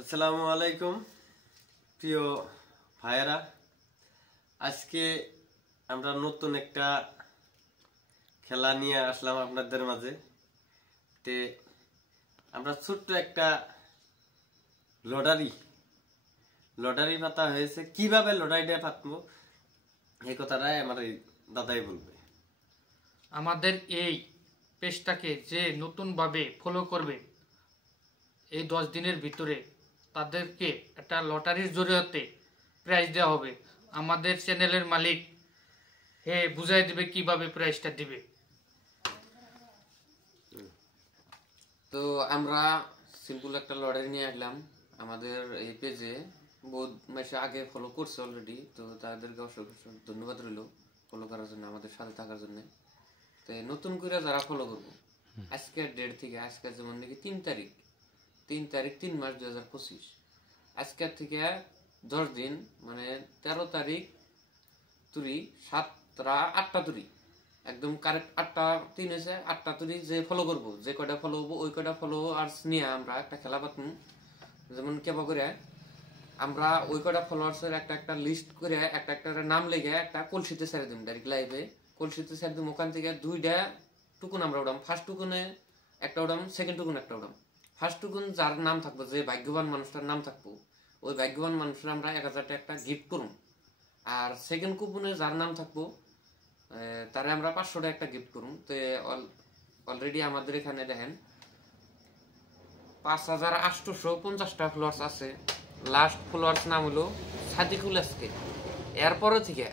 আসসালামু আলাইকুম প্রিয় ভাইয়েরা, আজকে আমরা নতুন একটা খেলা নিয়ে আসলাম আপনাদের মাঝে। তে আমরা ছোট্ট একটা লটারি পাতা হয়েছে। কিভাবে লটারিটা পাতবো এই কথাটাই আমার এই দাদাই বলবে। আমাদের এই পেজটাকে যে নতুনভাবে ফলো করবে এই 10 দিনের ভিতরে তাদেরকে একটা লটারির জরিয়তে প্রাইজ দেওয়া হবে। আমাদের চ্যানেলের মালিক বুঝাই দিবে কিভাবে প্রাইজটা দিবে। তো আমরা সিম্পল একটা লটারি নিয়ে আসলাম আমাদের এই পেজে। বহুত মাসে আগে ফলো করছে অলরেডি, তো তাদেরকে অসংখ্য ধন্যবাদ রইল ফলো করার জন্য, আমাদের সাথে থাকার জন্য। তো নতুন করে যারা ফলো করবো আজকের ডেট থেকে, আজকের যেমন নাকি 3 তারিখ 3 মাস 2025, আজকের থেকে 10 দিন মানে 13 তারিখ তুরি 8টা তুরি একদম কারেক্ট 8টা 3 হয়েছে। 8টা তুরি যে ফলো করবো, যে কয়টা ফলো হবো ওই কয়টা ফলোয়ার্স নিয়ে আমরা একটা খেলা পাতবো। যেমন কেবা করে আমরা ওই কয়টা ফলোয়ার্সের একটা লিস্ট করে একটা নাম লেগে একটা কলসিতে ছেড়ে দিম, ডাইরেক্ট লাইভে কলসিতে ছেড়ে দিম। ওখান থেকে 2টা টুকুন আমরা উঠাম। ফার্স্ট টুকুনে একটা উঠাম, সেকেন্ড টুকুন একটা উঠাম। ফার্স্ট টুকুন যার নাম থাকবো, যে ভাগ্যবান মানুষটার নাম থাকবো, ওই ভাগ্যবান মানুষের আমরা 1000 টাকা একটা গিফট করুন। আর সেকেন্ড কুপনে যার নাম থাকবো তারে আমরা 500 টাকা একটা গিফট করুন। তো অলরেডি আমাদের এখানে দেখেন 5850টা ফলোয়ার্স আছে। লাস্ট ফলোয়ার্স নাম হলো সাদিকুল আজকে। এরপরে থেকে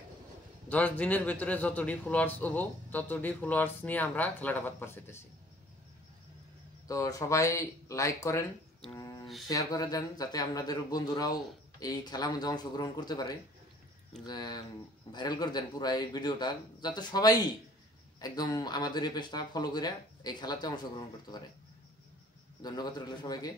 10 দিনের ভিতরে যতটি ফলোয়ার্স হবো ততটি ফলোয়ার্স নিয়ে আমরা খেলাটা বাদ পারতেছি। তো সবাই লাইক করেন, শেয়ার করে দেন, যাতে আপনাদের বন্ধুরাও এই খেলার মধ্যে অংশগ্রহণ করতে পারে। ভাইরাল করে দেন পুরো এই ভিডিওটা, যাতে সবাই একদম আমাদের এই পেজটা ফলো করে এই খেলাতে অংশগ্রহণ করতে পারে। ধন্যবাদ রইল সবাইকে।